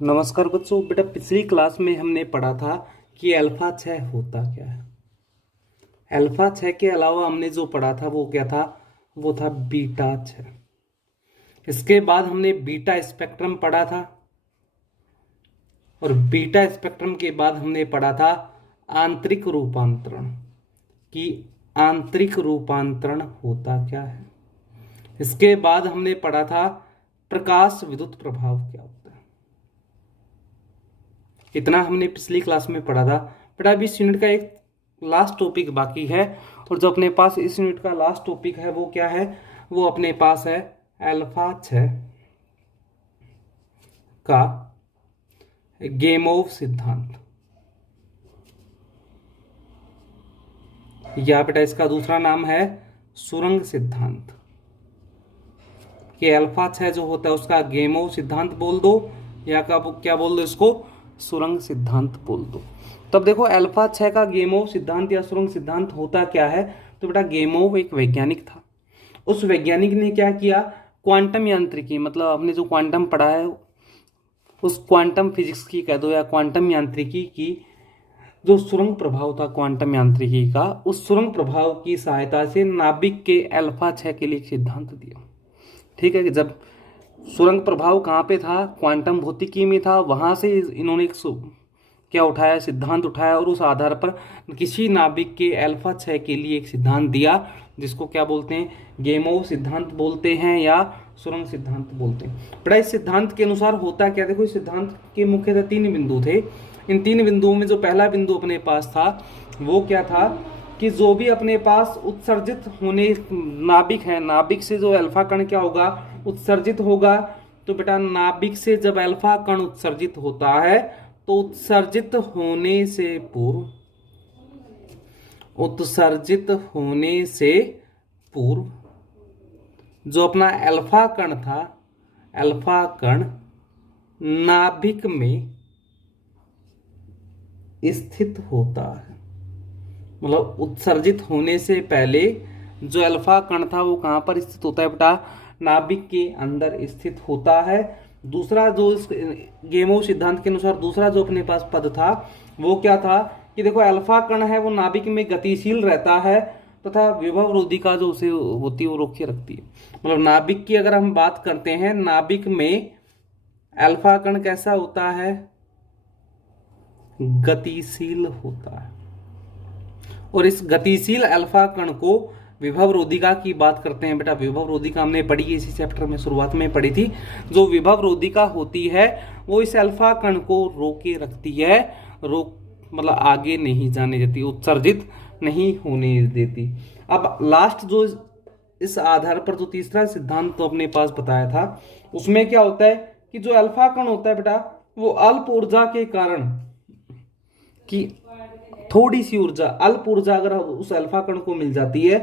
नमस्कार बच्चों। बेटा पिछली क्लास में हमने पढ़ा था कि अल्फा 6 होता क्या है। अल्फा 6 के अलावा हमने जो पढ़ा था वो क्या था, वो था बीटा 6। इसके बाद हमने बीटा स्पेक्ट्रम पढ़ा था और बीटा स्पेक्ट्रम के बाद हमने पढ़ा था आंतरिक रूपांतरण, कि आंतरिक रूपांतरण होता क्या है। इसके बाद हमने पढ़ा था प्रकाश विद्युत प्रभाव क्या होता है। इतना हमने पिछली क्लास में पढ़ा था। बेटा अभी इस यूनिट का एक लास्ट टॉपिक बाकी है, और जो अपने पास इस यूनिट का लास्ट टॉपिक है वो क्या है, वो अपने पास है अल्फा 6 का गेमोव सिद्धांत, या बेटा इसका दूसरा नाम है सुरंग सिद्धांत। कि अल्फा 6 जो होता है उसका गेमोव सिद्धांत बोल दो, या का क्या बोल दो, इसको सुरंग सिद्धांत बोल दो। तब देखो अल्फा 6 का गेमोव सिद्धांत या सुरंग सिद्धांत होता क्या है। तो बेटा गेमोव एक वैज्ञानिक था। उस वैज्ञानिक ने क्या किया, क्वांटम यांत्रिकी, मतलब हमने जो क्वांटम पढ़ा है उस क्वांटम फिजिक्स की कह दो या क्वांटम यांत्रिकी की जो सुरंग प्रभाव था क्वांटम यांत्रिकी का, उस सुरंग प्रभाव की सहायता से नाभिक के अल्फा 6 के लिए एक सिद्धांत दिया। ठीक है कि जब सुरंग प्रभाव कहाँ पे था, क्वांटम भौतिकी में था, वहां से इन्होंने एक क्या उठाया, सिद्धांत उठाया, और उस आधार पर किसी नाभिक के अल्फा 6 के लिए एक सिद्धांत दिया, जिसको क्या बोलते हैं, गेमोव सिद्धांत बोलते हैं या सुरंग सिद्धांत बोलते हैं। बड़ा इस सिद्धांत के अनुसार होता क्या, देखो इस सिद्धांत के मुख्यतः 3 बिंदु थे। इन 3 बिंदुओं में जो पहला बिंदु अपने पास था वो क्या था, कि जो भी अपने पास उत्सर्जित होने नाभिक है, नाभिक से जो अल्फा कण क्या होगा, उत्सर्जित होगा। तो बेटा नाभिक से जब अल्फा कण उत्सर्जित होता है तो उत्सर्जित होने से पूर्व, उत्सर्जित होने से पूर्व जो अपना अल्फा कण था, अल्फा कण नाभिक में स्थित होता है। मतलब उत्सर्जित होने से पहले जो अल्फा कण था वो कहां पर स्थित होता है बेटा, नाभिक के अंदर स्थित होता है। दूसरा जो इस गेमोव सिद्धांत के अनुसार दूसरा जो अपने पास पद था वो क्या था, कि देखो अल्फा कण है वो नाभिक में गतिशील रहता है तथा विभव रोधिका जो उसे होती है वो रोके रखती है। मतलब नाभिक की अगर हम बात करते हैं, नाभिक में अल्फा कण कैसा होता है, गतिशील होता है। और इस गतिशील अल्फा कण को विभव रोधिका की बात करते हैं। बेटा विभव रोधिका हमने पढ़ी इसी चैप्टर में शुरुआत में पढ़ी थी। जो विभव रोधिका होती है वो इस अल्फा कण को रोके रखती है, रोक मतलब आगे नहीं जाने देती, उत्सर्जित नहीं होने देती। अब लास्ट जो इस आधार पर जो तीसरा सिद्धांत तो अपने पास बताया था, उसमें क्या होता है कि जो अल्फा कण होता है बेटा वो अल्प ऊर्जा के कारण, कि थोड़ी सी ऊर्जा, अल्प ऊर्जा अगर उस अल्फा कण को मिल जाती है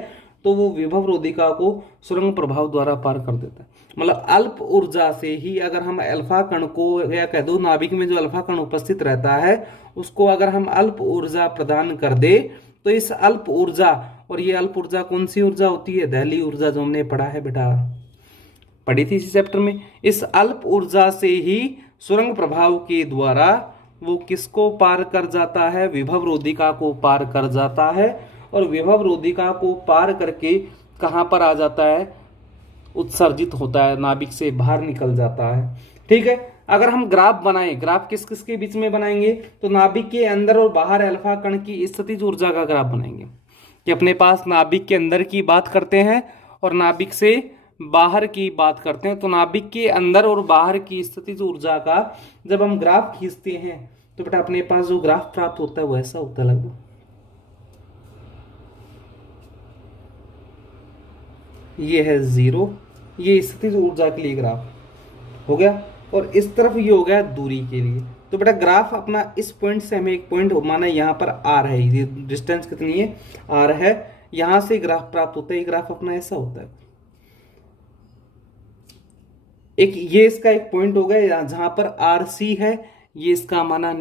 तो वो विभव रोधिका को सुरंग प्रभाव द्वारा पार कर देता है। मतलब अल्प ऊर्जा से ही अगर हम अल्फा कण को, या कह दो नाभिक में जो अल्फा कण उपस्थित रहता है उसको अगर हम अल्प ऊर्जा प्रदान कर दे तो इस अल्प ऊर्जा, और ये अल्प ऊर्जा कौन सी ऊर्जा होती है, दहली ऊर्जा, जो हमने पढ़ा है बेटा, पढ़ी थी इसी चैप्टर में। इस अल्प ऊर्जा से ही सुरंग प्रभाव के द्वारा वो किसको पार कर जाता है, विभव रोधिका को पार कर जाता है। और विभव रोधिका को पार करके कहां पर आ जाता है, उत्सर्जित होता है, नाभिक से बाहर निकल जाता है। ठीक है, अगर हम ग्राफ बनाएं, ग्राफ किस किस के बीच में बनाएंगे, तो नाभिक के अंदर और बाहर अल्फा कण की स्थितिज ऊर्जा का ग्राफ बनाएंगे। कि अपने पास नाभिक के अंदर की बात करते हैं और नाभिक से बाहर की बात करते हैं, तो नाभिक के अंदर और बाहर की स्थितिज ऊर्जा का जब हम ग्राफ खींचते हैं तो बेटा अपने पास जो ग्राफ प्राप्त होता है वो ऐसा होता है लगभग, ये है 0, ये स्थितिज ऊर्जा के लिए ग्राफ हो गया, और इस तरफ ये हो गया दूरी के लिए। तो बेटा ग्राफ अपना इस पॉइंट से हमें एक पॉइंट माना यहाँ पर आर है, ये डिस्टेंस कितनी है, आर है, यहां से ग्राफ प्राप्त होता है। ये ग्राफ अपना ऐसा होता है। एक ये इसका एक पॉइंट हो गया जहां पर आर सी है, ये इसका माना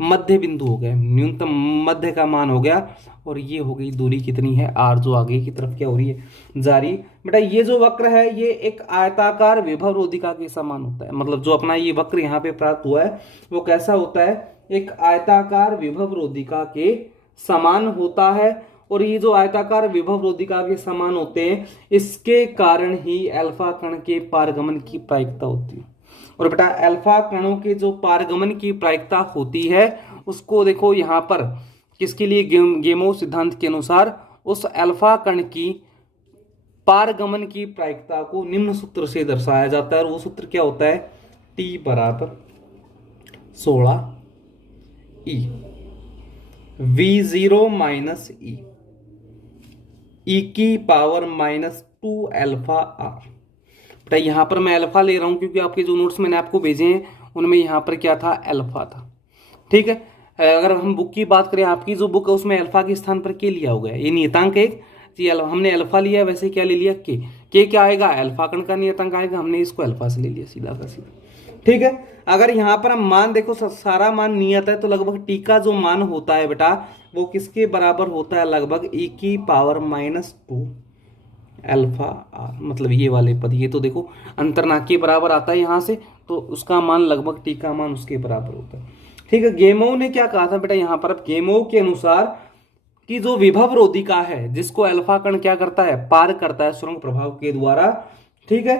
मध्य बिंदु हो गया, न्यूनतम मध्य का मान हो गया, और ये हो गई दूरी कितनी है r, जो आगे की तरफ क्या हो रही है, जा रही। बेटा ये जो वक्र है ये एक आयताकार विभव रोधिका के समान होता है, मतलब जो अपना ये वक्र यहाँ पे प्राप्त हुआ है वो कैसा होता है, एक आयताकार विभव रोधिका के समान होता है। और ये जो आयताकार विभव रोधिका के समान होते हैं, इसके कारण ही अल्फा कण के पारगमन की प्रायिकता होती है। और बेटा अल्फा कणों के जो पारगमन की प्रायिकता होती है उसको देखो यहाँ पर किसके लिए, गेमो सिद्धांत के अनुसार उस अल्फा कण की पारगमन की प्रायिकता को निम्न सूत्र से दर्शाया जाता है, और वो सूत्र क्या होता है, T बराबर 16 E V0 माइनस ई की पावर -2 अल्फा आर। बेटा यहाँ पर मैं अल्फा ले रहा हूं क्योंकि आपके जो नोट्स मैंने आपको भेजे हैं उनमें यहाँ पर क्या था, अल्फा था। ठीक है, अगर हम बुक की बात करें, आपकी जो बुक है उसमें अल्फा के स्थान पर के लिया होगा, ये नियतांक एक जी, हमने अल्फा लिया, वैसे क्या ले लिया, के क्या आएगा, अल्फा कण का नियतांक आएगा, हमने इसको अल्फा से ले लिया सीधा का सीधा। ठीक है, अगर यहाँ पर हम मान देखो, सारा मान नियत है, तो लगभग टी का जो मान होता है बेटा वो किसके बराबर होता है, लगभग e की पावर -2 अल्फा आर, मतलब ये वाले पद, ये तो देखो अंतर्नाक के बराबर आता है यहाँ से, तो उसका मान लगभग टी का मान उसके बराबर होता है। ठीक है, गेमो ने क्या कहा था बेटा यहाँ पर, अब गेमो के अनुसार कि जो विभव रोधिका है जिसको अल्फा कण क्या करता है, पार करता है सुरंग प्रभाव के द्वारा, ठीक है,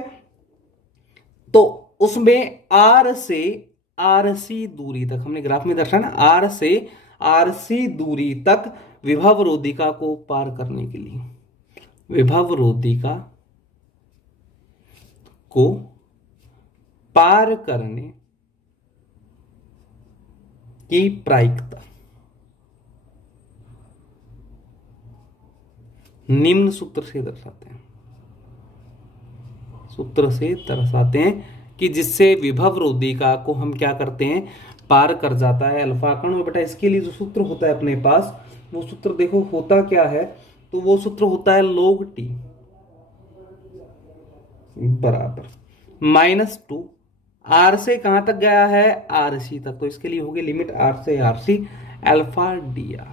तो उसमें आर से आरसी दूरी तक, हमने ग्राफ में दर्शाया ना, आर से आरसी दूरी तक विभव रोधिका को पार करने के लिए, विभव रोधिका को पार करने की प्रायिकता निम्न सूत्र से दर्शाते हैं, सूत्र से दर्शाते हैं कि जिससे विभव रोधिका को हम क्या करते हैं, पार कर जाता है अल्फा कण। और बेटा इसके लिए जो सूत्र होता है अपने पास, वो सूत्र देखो होता क्या है, तो वो सूत्र होता है log t बराबर -2 r से कहां तक गया है, rc तक, तो इसके लिए होगी लिमिट r से rc अल्फा dr।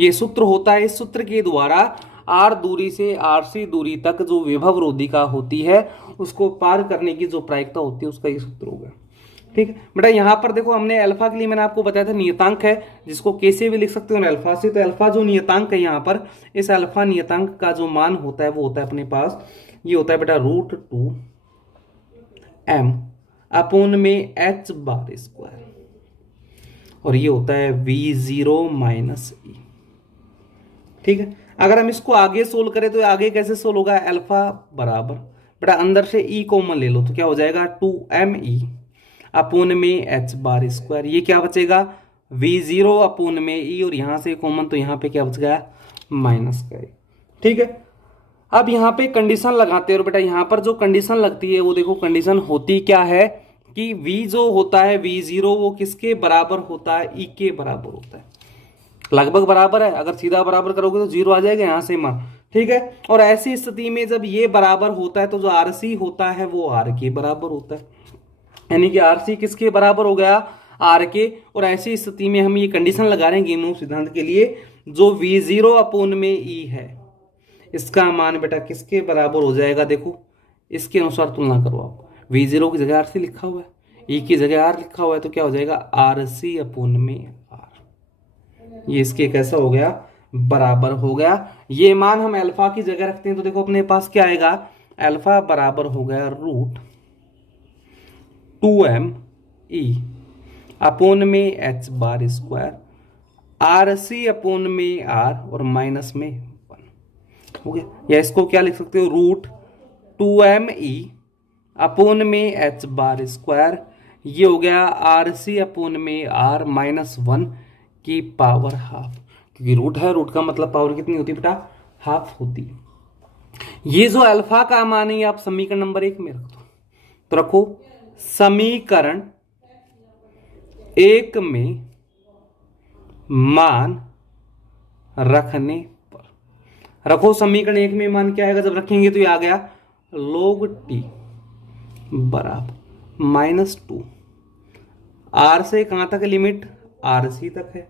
ये सूत्र होता है, इस सूत्र के द्वारा r दूरी से rc दूरी तक जो विभव रोधिका होती है उसको पार करने की जो प्रायिकता होती है उसका ये सूत्र होगा। ठीक है बेटा, यहाँ पर देखो हमने अल्फा के लिए मैंने आपको बताया था नियतांक है जिसको के से भी लिख सकते हो अल्फा से, तो अल्फा जो नियतांक है यहाँ पर, इस अल्फा नियतांक का जो मान होता है वो होता है अपने पास, ये होता है बेटा √2m अपोन में h बार स्क्वायर, और ये होता है V0 माइनस ई। ठीक है, अगर हम इसको आगे सोल्व करें तो आगे कैसे सोल्व होगा, अल्फा बराबर बेटा अंदर से ई कॉमन ले लो तो क्या हो जाएगा 2me अपोन में h बार स्क्वायर, ये क्या बचेगा V0 अपोन में ई, और यहां से कॉमन तो यहाँ पे क्या बच गया माइनस का। ठीक है, अब यहाँ पे कंडीशन लगाते हैं, और बेटा यहाँ पर जो कंडीशन लगती है वो देखो कंडीशन होती क्या है कि v जो होता है V0 वो किसके बराबर होता है, e के बराबर होता है, लगभग बराबर है, अगर सीधा बराबर करोगे तो 0 आ जाएगा यहाँ से मान। ठीक है, और ऐसी स्थिति में जब ये बराबर होता है तो जो RC होता है वो R के बराबर होता है, यानी कि RC किसके बराबर हो गया, R के। और ऐसी स्थिति में हम ये कंडीशन लगा रहे हैं गेमो सिद्धांत के लिए, जो V0 अपोन में E है इसका मान बेटा किसके बराबर हो जाएगा, देखो इसके अनुसार तुलना करो आप, V0 की जगह RC लिखा हुआ है, E की जगह R लिखा हुआ है, तो क्या हो जाएगा RC अपोन में R, ये इसके कैसा हो गया, बराबर हो गया। ये मान हम अल्फा की जगह रखते हैं तो देखो अपने पास क्या आएगा, अल्फा बराबर हो गया √2me अपोन में h bar square, RC upon में R और माइनस में 1 हो गया, या इसको क्या लिख सकते हो √2me अपोन में h बार स्क्वायर, ये हो गया RC अपोन में R माइनस 1 की पावर हाफ, क्योंकि रूट है, रूट का मतलब पावर कितनी होती है बेटा, हाफ होती है। ये जो अल्फा का मान है आप समीकरण नंबर 1 में रख दो, तो रखो समीकरण 1 में मान रखने पर, रखो समीकरण 1 में मान क्या आएगा, जब रखेंगे तो ये आ गया log t बराबर -2 r से कहां तक लिमिट आर सी तक है।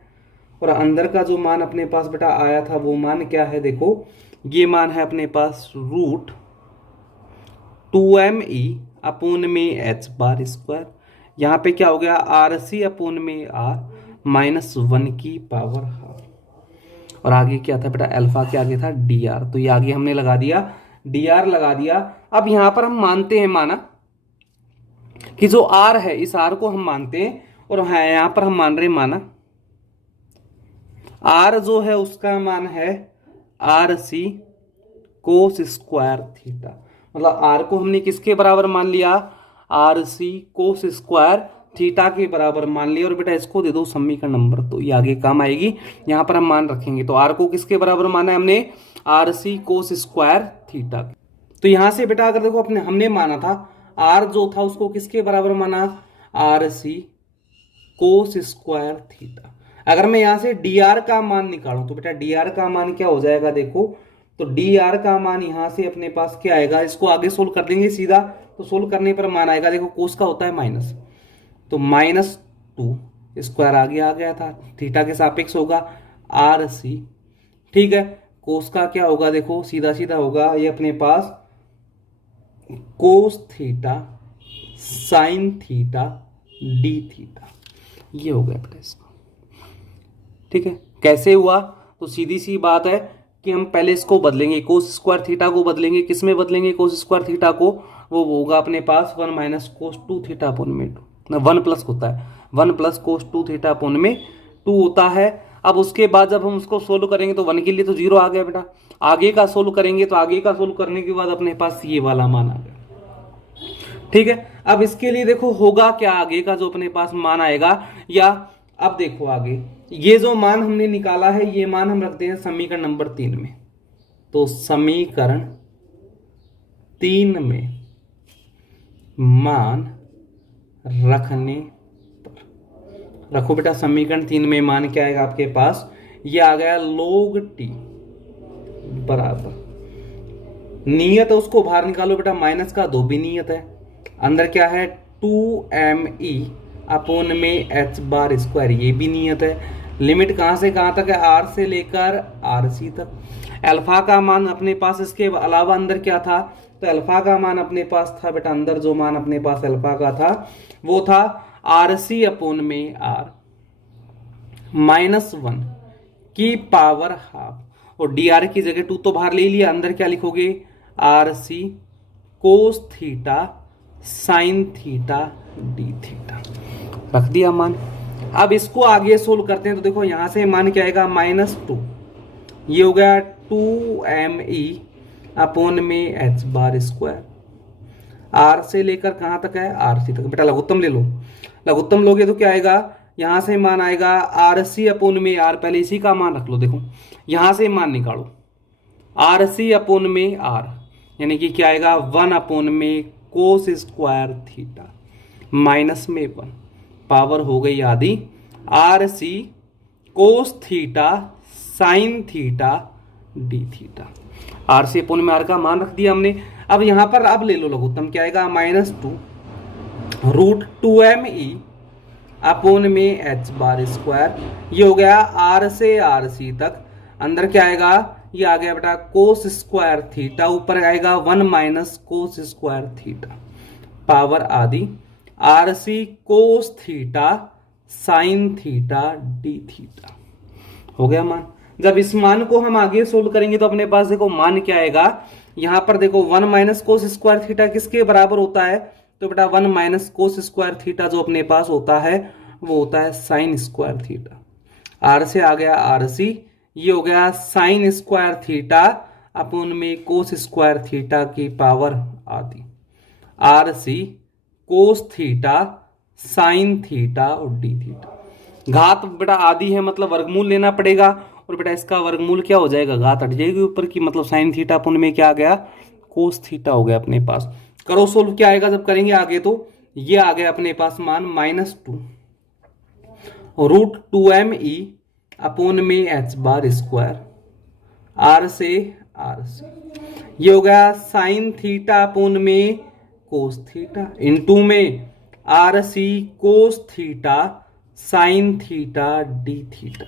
और अंदर का जो मान अपने पास बेटा आया था वो मान क्या है, देखो ये मान है अपने पास रूट 2me अपोन में एच बार स्क्वायर। यहाँ पे क्या हो गया, आर सी अपोन में आर -1 की पावर हाफ। और आगे क्या था बेटा, अल्फा के आगे था डी आर, तो ये आगे हमने लगा दिया, डी आर लगा दिया। अब यहां पर हम मानते हैं माना कि जो आर है इस आर को हम मानते हैं, और है यहां पर हम मान रहे माना आर जो है उसका मान है r c cos square theta. मतलब आर को हमने किसके बराबर मान लिया, r c cos square theta के बराबर मान लिया। और बेटा इसको दे दो समीकरण नंबर, तो ये आगे काम आएगी। यहां पर हम मान रखेंगे, तो आर को किसके बराबर माना है हमने, r c cos square theta. तो यहां से बेटा अगर देखो अपने हमने माना था आर जो था उसको किसके बराबर माना, r c cos square theta. अगर मैं यहां से डी आर का मान निकालूं तो बेटा डी आर का मान क्या हो जाएगा, देखो तो डी आर का मान यहां से अपने पास क्या आएगा, इसको आगे सोल्व कर देंगे सीधा, तो सोल्व करने पर मान आएगा, देखो कोस का होता है माइनस, तो -2 स्क्वायर आगे आ गया था, थीटा के सापेक्ष होगा आर सी। ठीक है, कोस का क्या होगा, देखो सीधा सीधा होगा ये अपने पास cos theta sine theta d theta, ये हो गया बेटा इसका। ठीक है, कैसे हुआ, तो सीधी सी बात है कि हम पहले इसको बदलेंगे, कोस स्क्वायर थीटा को बदलेंगे, किस में बदलेंगे, कोस स्क्वायर थीटा को, वो होगा अपने पास 1 माइनस कोस 2 थीटा अपोन में 2, 1 प्लस होता है 1 प्लस कोस 2 थीटा अपोन में 2 होता है। अब उसके बाद जब हम उसको सोल्व करेंगे तो 1 के लिए तो 0 आ गया बेटा, आगे का सोल्व करेंगे तो आगे का सोल्व करने के बाद अपने पास ये वाला मान आ गया। ठीक है, अब इसके लिए देखो होगा क्या, आगे का जो अपने पास मान आएगा, या अब देखो आगे ये जो मान हमने निकाला है ये मान हम रखते हैं समीकरण नंबर 3 में। तो समीकरण 3 में मान रखने पर, रखो बेटा समीकरण 3 में मान क्या आएगा आपके पास, ये आ गया log t बराबर, नियत है उसको बाहर निकालो बेटा, माइनस का 2 भी नियत है, अंदर क्या है 2me अपोन में h बार स्क्वायर, ये भी नियत है। लिमिट कहां से कहां तक है, आर से लेकर आर सी तक। अल्फा का मान अपने पास इसके अलावा अंदर क्या था, तो अल्फा का मान अपने पास था बेटा, अंदर जो मान अपने पास अल्फा का था वो था आर सी अपोन में आर -1 की पावर हाफ, और डी आर की जगह 2 तो बाहर ले लिया, अंदर क्या लिखोगे r c cos theta sine theta d theta, रख दिया मान। अब इसको आगे सोल्व करते हैं, तो देखो यहां से मान क्या आएगा -2, ये हो गया 2me अपोन में h बार स्क्वायर, आर से लेकर कहां तक है, आर सी तक। बेटा लघुत्तम ले लो, लघुत्तम लोगे तो क्या आएगा, यहां से मान आएगा आर सी अपोन में आर, पहले इसी का मान रख लो, देखो यहां से मान निकालो आर सी अपोन में आर, यानी कि क्या आएगा 1 अपोन में कोस स्क्वायर थीटा माइनस में 1, पावर हो गई आधी r c cos theta sine theta d theta, r c upon में आर का मान रख दिया हमने। अब यहां पर अब ले लो लघुत्तम, क्या आएगा -2 रूट 2me अपोन में h बार स्क्वायर, ये हो गया आर से आर सी तक, अंदर क्या आएगा, ये आ गया बेटा कोस स्क्वायर थीटा, ऊपर आएगा 1 minus cos square theta, power आदि r c cos theta sine theta d theta, हो गया मान। जब इस मान को हम आगे सोल्व करेंगे तो अपने पास देखो मान क्या आएगा, यहां पर देखो 1 माइनस कोस स्क्वायर थीटा किसके बराबर होता है, तो बेटा 1 माइनस कोस स्क्वायर थीटा जो अपने पास होता है वो होता है साइन स्क्वायर थीटा, आर से आ गया आर सी, ये हो गया साइन स्क्वायर थीटा अपोन में कोस स्क्वायर थीटा की पावर आधी r c cos theta sine theta और डी थीटा। घात बेटा आधी है मतलब वर्गमूल लेना पड़ेगा, और बेटा इसका वर्गमूल क्या हो जाएगा, घात हट जाएगी ऊपर की, मतलब साइन थीटा अपोन में क्या आ गया कोस थीटा हो गया अपने पास। करो सोल्व, क्या आएगा जब करेंगे आगे, तो ये आ गया अपने पास मान -2 रूट 2me अपोन में h बार स्क्वायर, आर से आर से, ये हो गया साइन थीटा अपोन में कोस थीटा, इनटू में r c cos theta sine theta d theta.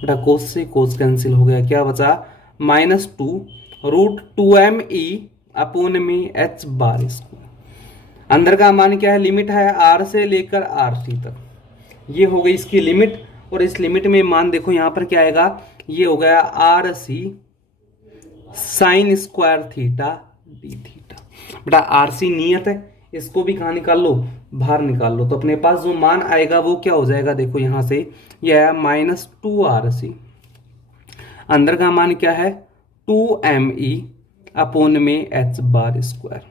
बेटा कोस से कोस कैंसिल हो गया, क्या बचा -2√2m_e अपोन में h बार स्क्वायर। अंदर का मान क्या है, लिमिट है r से लेकर rc तक, ये हो गई इसकी लिमिट। और इस लिमिट में मान देखो यहां पर क्या आएगा, ये हो गया rc sine square theta d theta. बेटा rc नियत है, इसको भी कहाँ निकाल लो, बाहर निकाल लो। तो अपने पास जो मान आएगा वो क्या हो जाएगा, देखो यहां से ये आया -2rc, अंदर का मान क्या है 2me अपोन में h बार स्क्वायर।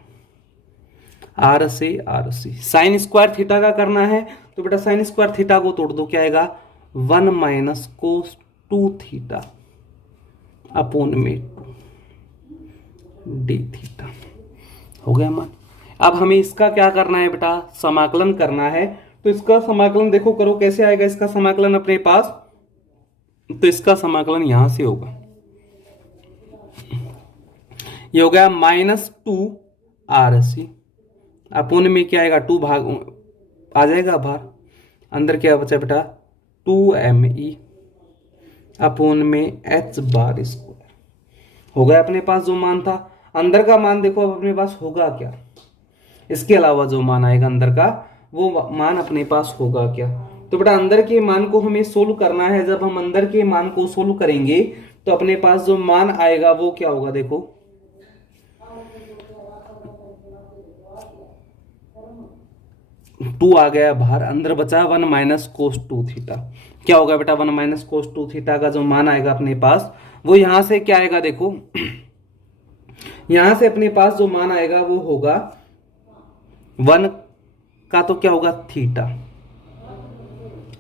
r से rc साइन स्क्वायर थीटा का करना है, तो बेटा साइन स्क्वायर थीटा को तोड़ दो, क्या आएगा 1 - cos 2 थीटा अपोन में 2 डी थीटा। हो गया मान। अब हमें इसका क्या करना है बेटा, समाकलन करना है। तो इसका समाकलन देखो करो कैसे आएगा इसका समाकलन अपने पास। तो इसका समाकलन यहां से होगा, ये हो गया -2rc अपोन में क्या आएगा 2 भाग आ जाएगा बाहर, अंदर क्या बचा बेटा 2me अपोन में h बार स्क्वायर। हो गया अपने पास जो मान था। अंदर का मान देखो अब अपने पास होगा क्या, इसके अलावा जो मान आएगा अंदर का वो मान अपने पास होगा क्या। तो बेटा अंदर के मान को हमें सोल्व करना है। जब हम अंदर के मान को सोल्व करेंगे तो अपने पास जो मान आएगा वो क्या होगा, देखो 2 आ गया बाहर, अंदर बचा 1 - cos 2 थीटा। क्या होगा बेटा 1 - cos 2 थीटा का जो मान आएगा अपने पास वो यहां से क्या आएगा, देखो यहां से अपने पास जो मान आएगा वो होगा 1 का तो क्या होगा थीटा,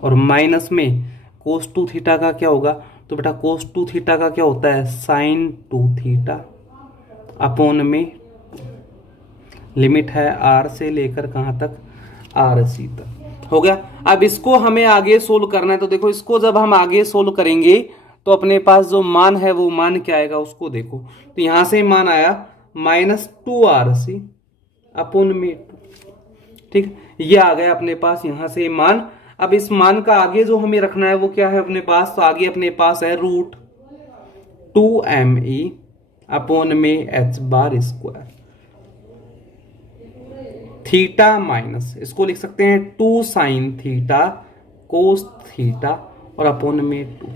और माइनस में cos 2 थीटा का क्या होगा, तो बेटा cos 2 थीटा का क्या होता है sin 2 थीटा अपोन में लिमिट है r से लेकर कहां तक rc तक। हो गया। अब इसको हमें आगे सोल्व करना है। तो देखो इसको जब हम आगे सोल्व करेंगे तो अपने पास जो मान है वो मान क्या आएगा उसको देखो। तो यहां से मान आया -2rc अपोन में 2, ठीक, ये आ गया अपने पास यहां से मान। अब इस मान का आगे जो हमें रखना है वो क्या है अपने पास, तो आगे अपने पास है √2me अपोन में h bar square theta minus, इसको लिख सकते हैं 2 sin थीटा कोस थीटा और अपोन में 2।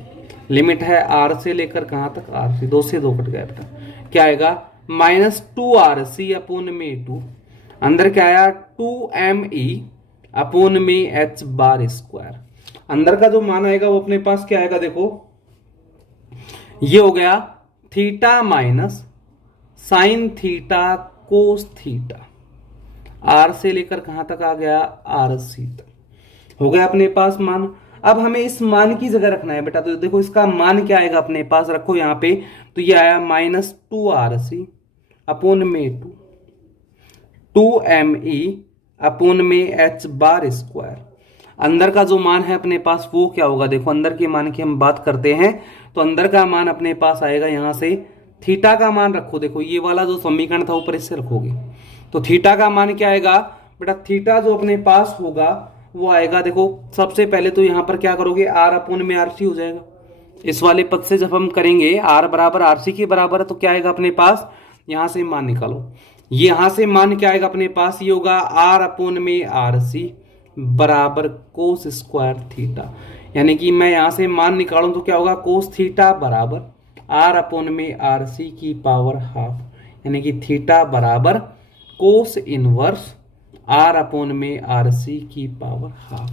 लिमिट है r से लेकर कहां तक rc, 2 से 2 कट गया बेटा, क्या आएगा -2rc अपोन में 2, अंदर क्या आया 2me अपोन में h बार स्क्वायर। अंदर का जो मान आएगा वो अपने पास क्या आएगा, देखो ये हो गया theta minus sine theta cos theta, r से लेकर कहां तक आ गया rc तक। हो गया अपने पास मान। अब हमें इस मान की जगह रखना है बेटा। तो देखो इसका मान क्या आएगा अपने पास, रखो यहां पे। तो ये आया -2rc अपोन में 2, 2me अपोन में h बार स्क्वायर। अंदर का जो मान है अपने पास वो क्या होगा, देखो अंदर के मान की हम बात करते हैं। तो अंदर का मान अपने पास आएगा यहां से थीटा का मान रखो, देखो ये वाला जो समीकरण था ऊपर इससे रखोगे तो थीटा का मान क्या आएगा बेटा, थीटा जो अपने पास होगा वो आएगा, देखो सबसे पहले तो यहां पर क्या करोगे r अपोन में rc हो जाएगा। इस वाले पद से जब हम करेंगे r बराबर rc के बराबर है तो क्या आएगा अपने पास, यहां से मान निकालो। यहां से मान क्या आएगा अपने पास, ये होगा r अपोन में rc बराबर कोस स्क्वायर थीटा। यानी कि मैं यहां से मान निकालूं तो क्या होगा कोस थीटा बराबर r अपोन में rc की पावर हाफ, यानी कि थीटा बराबर कोस इनवर्स r अपोन में rc की पावर हाफ।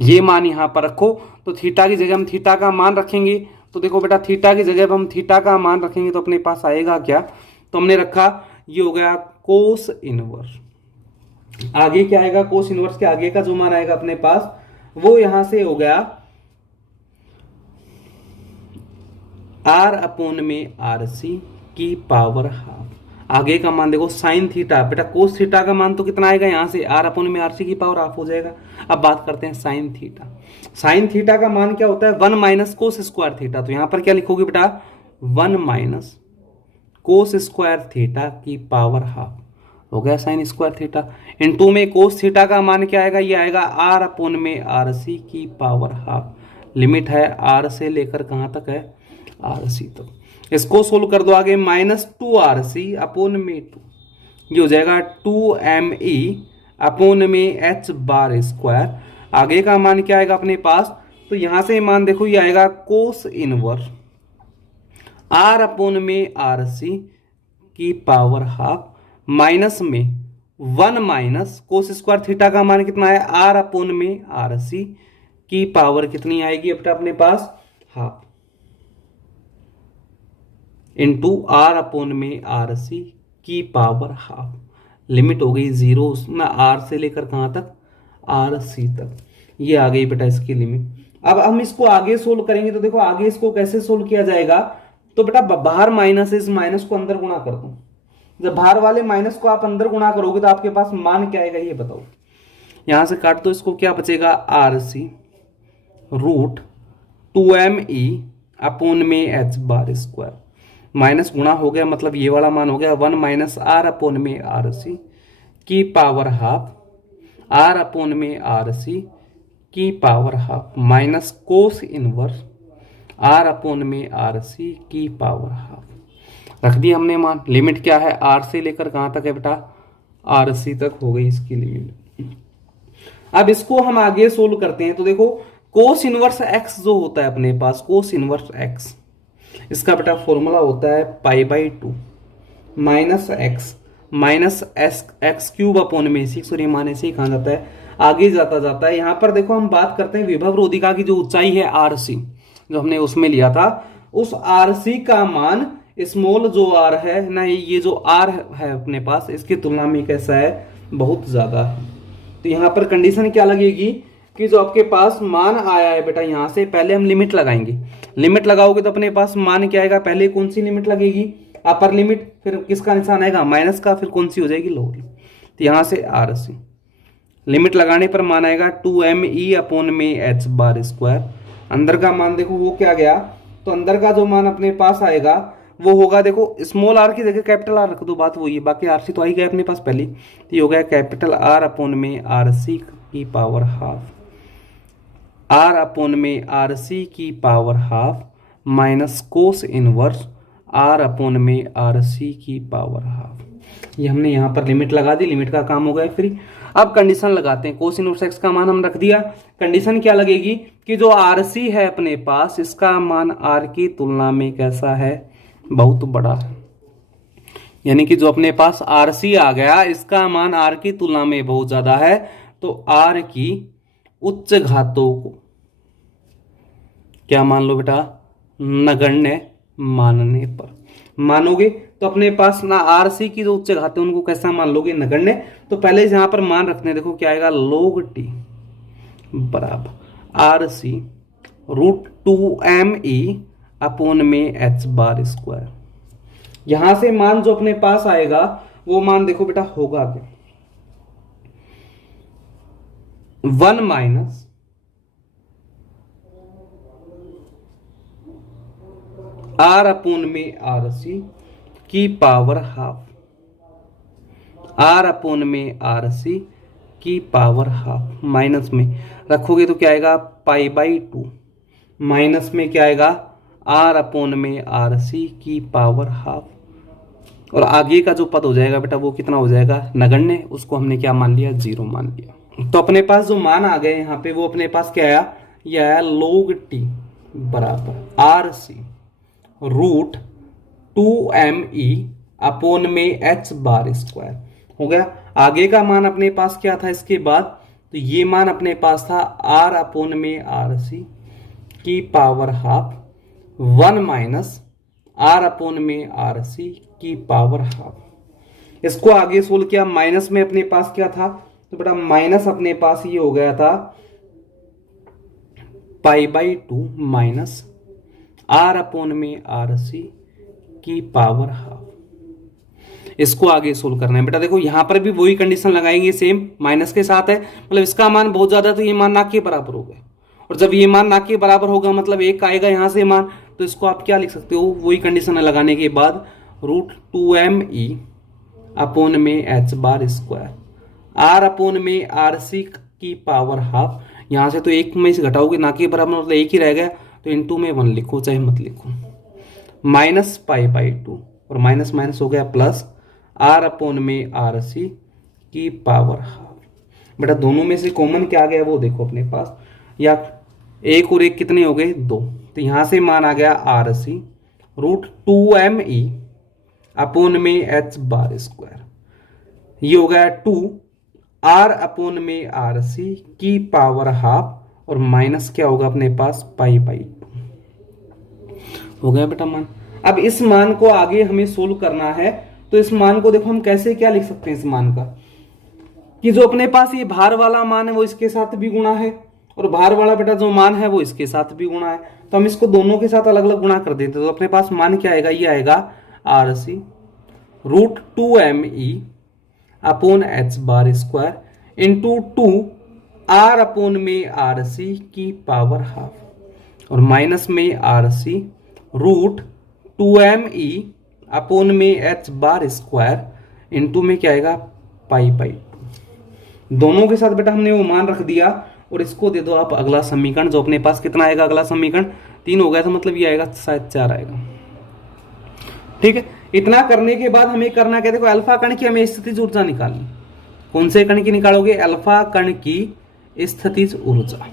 ये मान यहां पर रखो। तो थीटा की जगह हम थीटा का मान रखेंगे। तो देखो बेटा थीटा की जगह हम थीटा का मान रखेंगे तो अपने पास आएगा क्या, तो हमने रखा ये हो गया कोस इनवर्स। आगे क्या आएगा, कोस इनवर्स के आगे का जो मान आएगा अपने पास वो यहां से हो गया r अपोन में rc की पावर हाफ। आगे का मान देखो साइन थीटा, बेटा कोस थीटा का मान तो कितना आएगा, यहां से r अपोन में rc की पावर हाफ हो जाएगा। अब बात करते हैं साइन थीटा। साइन थीटा का मान क्या होता है 1 - कोस स्क्वायर थीटा। तो यहां पर क्या लिखोगे बेटा 1 - कोस स्क्वायर थीटा की पावर हाफ। हो गया साइन स्क्वायर थीटा। इनटू में कोस थीटा का मान क्या आएगा, ये आएगा आर अपोन में आर सी की पावर हाफ। लिमिट है आर से लेकर कहाँ तक है, आर सी तक। इसको सोल्व कर दो आगे, -2rc अपोन में 2, ये हो जाएगा 2me अपोन में h बार स्क्वायर। आगे का मान क्या आएगा अपने पास, तो यहां से मान देखो ये आएगा कोस इनवर्स r अपोन में आर सी की पावर हाफ, माइनस में 1 माइनस कोस स्क्वायर थीटा का मान कितना है, r अपोन में आर सी की पावर कितनी आएगी अपने पास, हाफ, इंटू आर अपोन में आर सी की पावर हाफ। लिमिट हो गई 0 उसमें आर से लेकर कहाँ तक, आर सी तक। ये आ गई बेटा इसकी लिमिट। अब हम इसको आगे सोल्व करेंगे, तो देखो आगे इसको कैसे सोल्व किया जाएगा, तो बेटा बाहर माइनस है, इस माइनस को अंदर गुणा कर दो। जब बाहर वाले माइनस को आप अंदर गुणा करोगे तो आपके पास मान क्या आएगा, ये बताओ। यहां से काट दो इसको, क्या बचेगा, r c root 2me upon में h बार स्क्वायर। माइनस गुणा हो गया, मतलब ये वाला मान हो गया 1 माइनस आर अपोन में आर सी की पावर हाफ, आर अपोन में आर सी की power half, minus cos inverse r upon में आर सी की पावर हाफ। रख दिया हमने मान। लिमिट क्या है, आर से लेकर कहाँ तक है बेटा, आर सी तक हो गई इसकी लिमिट। अब इसको हम आगे सोल्व करते हैं, तो देखो कोस इनवर्स एक्स जो होता है अपने पास, कोस इनवर्स एक्स, इसका बेटा फॉर्मूला होता है π/2 minus x minus x cube upon में 6, और ये मान ऐसे ही कहा जाता है, आगे जाता जाता है। यहां पर देखो हम बात करते हैं विभव रोधिका की जो ऊंचाई है आर सी, जो हमने उसमें लिया था, उस आर सी का मान स्मॉल जो आर है ना, ये जो आर है अपने पास, इसकी तुलना में कैसा है, बहुत ज्यादा है। तो यहाँ पर कंडीशन क्या लगेगी कि जो आपके पास मान आया है बेटा, यहां से पहले हम लिमिट लगाएंगे। लिमिट लगाओगे तो अपने पास मान क्या आएगा, पहले कौन सी लिमिट लगेगी, अपर लिमिट, फिर किसका निशान आएगा, माइनस का, फिर कौन सी हो जाएगी, लोअर। तो यहां से आर सी लिमिट लगाने पर मान आएगा 2me अपोन में h बार स्क्वायर। अंदर का मान देखो वो क्या गया, तो अंदर का जो मान अपने पास आएगा वो होगा, देखो स्मॉल आर की जगह कैपिटल आर रख दो, बात वही है, बाकी आर सी तो आई गया अपने पास पहले। तो ये हो गया कैपिटल आर अपोन में आर सी की पावर हाफ, आर अपोन में आर सी की power half, minus cos inverse r upon में आर सी की पावर हाफ। ये हमने यहाँ पर लिमिट लगा दी, लिमिट का काम हो गया फ्री। अब कंडीशन लगाते हैं, कोस इनवर्स एक्स का मान हम रख दिया। कंडीशन क्या लगेगी कि जो आर सी है अपने पास, इसका मान आर की तुलना में कैसा है, बहुत बड़ा है। यानी कि जो अपने पास आर सी आ गया, इसका मान आर की तुलना में बहुत ज्यादा है। तो आर की उच्च घातों को क्या मान लो बेटा, नगण्य मानने पर। मानोगे तो अपने पास ना आर सी की जो उच्च घाते उनको कैसा मान लोगे, नगण्य। तो पहले यहां पर मान रखते हैं, देखो क्या आएगा, log t बराबर r c root 2me upon में h बार स्क्वायर। यहां से मान जो अपने पास आएगा वो मान देखो बेटा होगा क्या, 1 माइनस आर अपोन में आर सी की पावर हाफ, आर अपोन में आर सी की पावर हाफ, माइनस में रखोगे तो क्या आएगा, π/2 माइनस में क्या आएगा, आर अपोन में आर सी की पावर हाफ, और आगे का जो पद हो जाएगा बेटा वो कितना हो जाएगा, नगण्य। उसको हमने क्या मान लिया, 0 मान लिया। तो अपने पास जो मान आ गए यहाँ पे, वो अपने पास क्या आया, ये आया log t बराबर r c root 2me upon में h बार स्क्वायर हो गया। आगे का मान अपने पास क्या था इसके बाद, तो ये मान अपने पास था r अपोन में आर सी की power half, 1 minus r upon में आर सी की पावर हाफ। इसको आगे सोल्व किया, माइनस में अपने पास क्या था, तो बेटा माइनस अपने पास ये हो गया था π/2 माइनस आर अपोन में आर सी की पावर हाफ। इसको आगे सोल्व करना है बेटा। देखो यहां पर भी वही कंडीशन लगाएंगे, सेम माइनस के साथ है, मतलब इसका मान बहुत ज्यादा, तो ये मान ना के बराबर हो गया। और जब ये मान ना के बराबर होगा मतलब एक आएगा यहां से मान, तो इसको आप क्या लिख सकते हो, वही कंडीशन लगाने के बाद रूट 2me अपोन में h bar square, r upon में आर सी की पावर हाफ। यहां से तो एक में से घटाओगे ना के बराबर, मतलब एक ही रह गया, तो इंटू में 1 लिखो चाहे मत लिखो, माइनस पाई बाई 2 और माइनस माइनस हो गया प्लस, आर अपोन में आर सी की पावर हाफ। बेटा दोनों में से कॉमन क्या आ गया वो देखो अपने पास, या एक और एक कितने हो गए 2, तो यहां से मान आ गया r c root 2m e upon में एच बार स्क्वायर, ये हो गया 2 आर अपोन में आर सी की पावर हाफ और माइनस क्या होगा अपने पास पाई बाई 2 हो गया बेटा मान। अब इस मान को आगे हमें सोल्व करना है, तो इस मान को देखो हम कैसे क्या लिख सकते हैं इस मान का, कि जो अपने पास ये भार वाला मान है वो इसके साथ भी गुणा है, और भार वाला बेटा जो मान है वो इसके साथ भी गुणा है, तो हम इसको दोनों के साथ अलग अलग गुणा कर देते, तो अपने पास मान क्या आएगा, ये आएगा r c root 2m e upon h bar square into 2 r upon में आर सी की पावर हाफ और माइनस में r c root 2m e upon में एच बार स्क्वायर इंटू में क्या आएगा पाई बाई 2। दोनों के साथ बेटा हमने वो मान रख दिया, और इसको दे दो आप अगला समीकरण, जो अपने पास कितना आएगा अगला समीकरण 3 हो गया, तो मतलब ये आएगा शायद 4 आएगा। ठीक है, इतना करने के बाद हमें करना क्या, देखो अल्फा कण की हमें स्थितिज ऊर्जा निकालनी। कौन से कण की निकालोगे, अल्फा कण की स्थितिज ऊर्जा।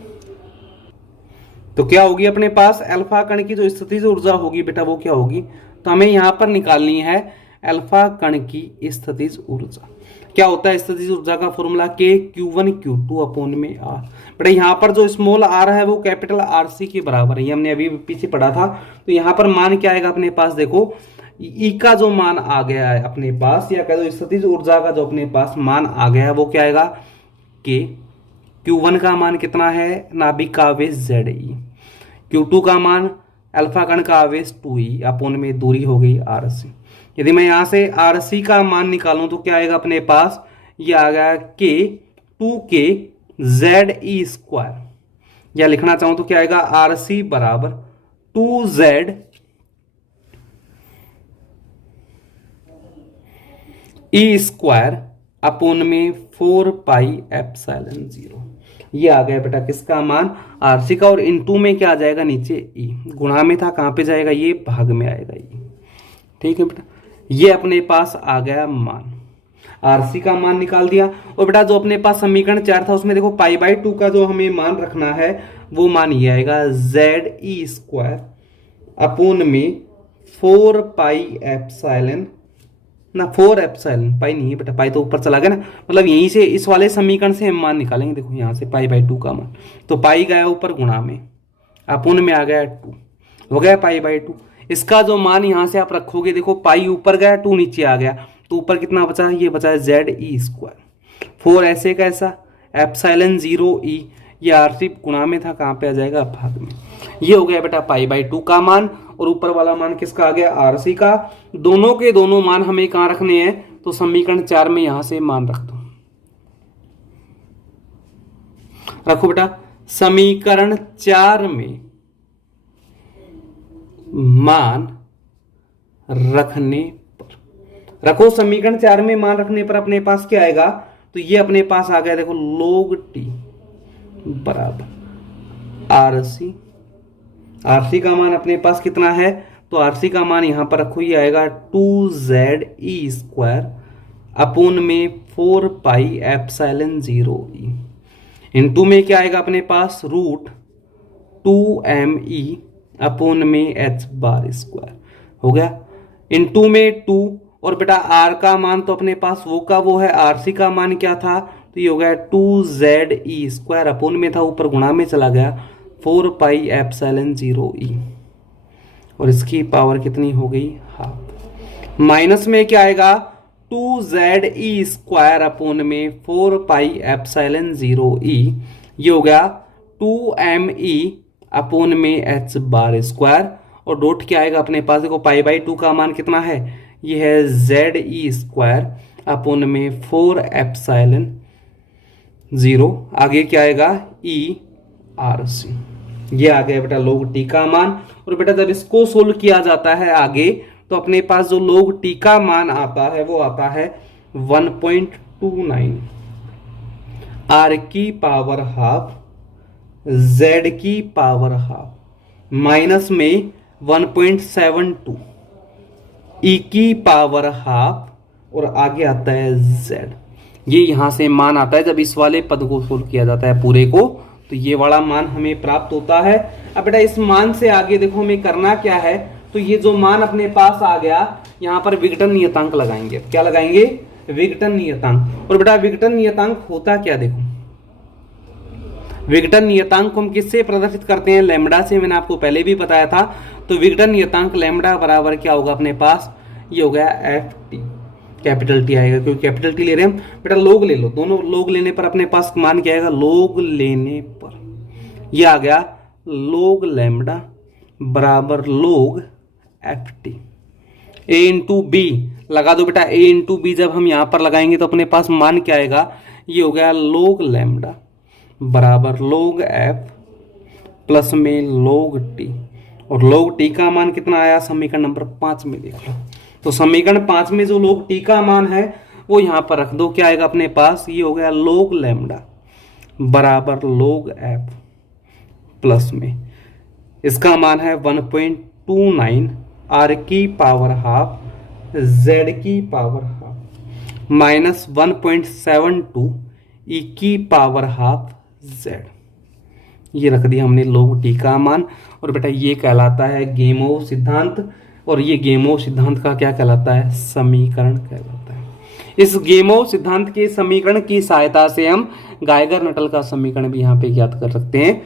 तो क्या होगी अपने पास अल्फा कण की जो स्थितिज ऊर्जा होगी बेटा वो क्या होगी, तो हमें यहां पर निकालनी है अल्फा कण की स्थितिज ऊर्जा। क्या होता है स्थितिज ऊर्जा का फॉर्मूला, के Q1 Q2 अपोन में आर। बेटा यहाँ पर जो स्मॉल आर है वो कैपिटल आर सी के बराबर है, ये हमने अभी पीछे पढ़ा था। तो यहाँ पर मान क्या आएगा अपने पास, देखो ई का जो मान आ गया है अपने पास, या कह दो स्थितिज ऊर्जा का जो अपने पास मान आ गया है वो क्या आएगा, के Q1 का मान कितना है, नाभिक का आवेश जेड ई, Q2 का मान अल्फा कण का आवेश 2e अपोन में दूरी हो गई आर सी। यदि मैं यहां से आर सी का मान निकालूं तो क्या आएगा अपने पास, ये आ गया के 2k जेड ई स्क्वायर, या लिखना चाहूं तो क्या आएगा आर सी बराबर 2z ई स्क्वायर अपोन में 4 पाई एप्सिलॉन 0। ये आ गया बेटा किसका मान, आरसी का, और इनटू में क्या आ जाएगा नीचे ई, गुणा में था कहां पे जाएगा, ये भाग में आएगा ये। ठीक है बेटा, ये अपने पास आ गया मान, आरसी का मान निकाल दिया। और बेटा जो अपने पास समीकरण 4 था उसमें देखो पाई बाई 2 का जो हमें मान रखना है वो मान ये आएगा जेड ई स्क्वायर अपोन में 4 पाई एप्सिलॉन ना, 4 एप्सिलॉन, पाई नहीं है बेटा, पाई तो ऊपर चला गया ना, मतलब यहीं से इस वाले समीकरण से हम मान निकालेंगे। देखो यहां से पाई बाई 2 का मान, तो पाई गया ऊपर गुणा में, अपोन में आ गया 2, हो गया पाई बाई 2। इसका जो मान यहां से आप रखोगे, देखो पाई ऊपर गया 2 नीचे आ गया, तो ऊपर कितना बचा, ये बचा है जेड ई स्क्वायर, 4 ऐसे कैसा एप्सिलॉन 0 ई, ये आरसी गुणा में था कहां पे आ जाएगा भाग में। ये हो गया बेटा पाई बाई 2 का मान, और ऊपर वाला मान किसका आ गया आरसी का। दोनों के दोनों मान हमें कहां रखने हैं, तो समीकरण 4 में यहां से मान रख दो, रखो बेटा समीकरण 4 में मान रखने पर, रखो समीकरण 4 में मान रखने पर अपने पास क्या आएगा, तो ये अपने पास आ गया देखो log t बराबर आरसी। आरसी का मान अपने पास कितना है, तो आरसी का मान यहां पर रखो, ये आएगा 2z ई स्क्वायर अपोन में 4 पाई एप्सिलॉन 0 ई, इनटू में क्या आएगा अपने पास रूट 2m ई अपोन में एच बार स्क्वायर, हो गया इनटू में 2, और बेटा आर का मान तो अपने पास वो का वो है, आरसी का मान क्या था, तो ये हो गया 2z ई स्क्वायर अपोन में था ऊपर गुणा में चला गया 4 पाई एप्सिलॉन 0 ई, और इसकी पावर कितनी हो गई हाफ, माइनस में क्या आएगा 2z ई स्क्वायर अपोन में 4 पाई एप्सिलॉन 0 ई, ये हो गया 2m ई अपोन में एच बार स्क्वायर, और डॉट क्या आएगा अपने पास, देखो पाई बाई 2 का मान कितना है, ये है जेड ई स्क्वायर अपोन में 4 एप्सिलॉन 0, आगे क्या आएगा ई आर सी। ये आ गया बेटा log t का मान। और बेटा जब इसको सोल्व किया जाता है आगे, तो अपने पास जो log t का मान आता है वो आता है 1.29 r की पावर हाफ z की पावर हाफ माइनस में 1.72 e की पावर हाफ और आगे आता है z। ये यहां से मान आता है जब इस वाले पद को सोल्व किया जाता है पूरे को, तो ये वाला मान हमें प्राप्त होता है। अब बेटा इस मान से आगे देखो हमें करना क्या है, तो ये जो मान अपने पास आ गया यहाँ पर विघटन नियतांक लगाएंगे। क्या लगाएंगे? विघटन नियतांक। और बेटा विघटन नियतांक होता क्या, देखो विघटन नियतांक को हम किससे प्रदर्शित करते हैं? लैम्बडा से, मैंने आपको पहले भी बताया था। तो विघटन नियतांक लैम्बडा बराबर क्या होगा अपने पास? ये हो गया एफ टी, कैपिटल टी आएगा क्योंकि कैपिटल टी ले रहे हैं हम। बेटा लोग ले लो, दोनों लोग लेने पर अपने पास मान क्या आएगा? लोग लेने पर ये आ गया लोग लैम्बडा बराबर लोग एफ टी। ए इंटू बी लगा दो बेटा। ए इंटू बी जब हम यहां पर लगाएंगे तो अपने पास मान क्या आएगा? ये हो गया लोग लैम्बडा बराबर लोग एफ प्लस में लोग टी। और लोग टी का मान कितना आया? समीकरण नंबर 5 में देख लो। तो समीकरण 5 में जो लोग टी का मान है वो यहां पर रख दो। क्या आएगा अपने पास? ये हो गया लोग लैम्बडा बराबर लोग एफ प्लस में इसका मान है 1.29 आर की पावर हाफ जेड की पावर हाफ माइनस 1.72 ई की पावर हाफ जेड। ये रख दिया हमने लोग टी का मान। और बेटा ये कहलाता है गेमोव सिद्धांत, और ये गेमोव सिद्धांत का क्या कहलाता है? समीकरण कहलाता है। इस गेमोव सिद्धांत के समीकरण की सहायता से हम गाइगर नटल का समीकरण भी यहाँ पे ज्ञात कर सकते हैं।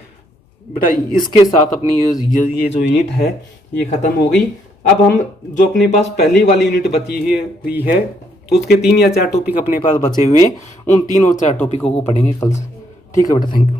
बेटा इसके साथ अपनी ये जो यूनिट है ये खत्म हो गई। अब हम जो अपने पास पहली वाली यूनिट बची हुई है उसके 3 या 4 टॉपिक अपने पास बचे हुए हैं, उन 3 और 4 टॉपिकों को पढ़ेंगे कल से। ठीक है बेटा, थैंक यू।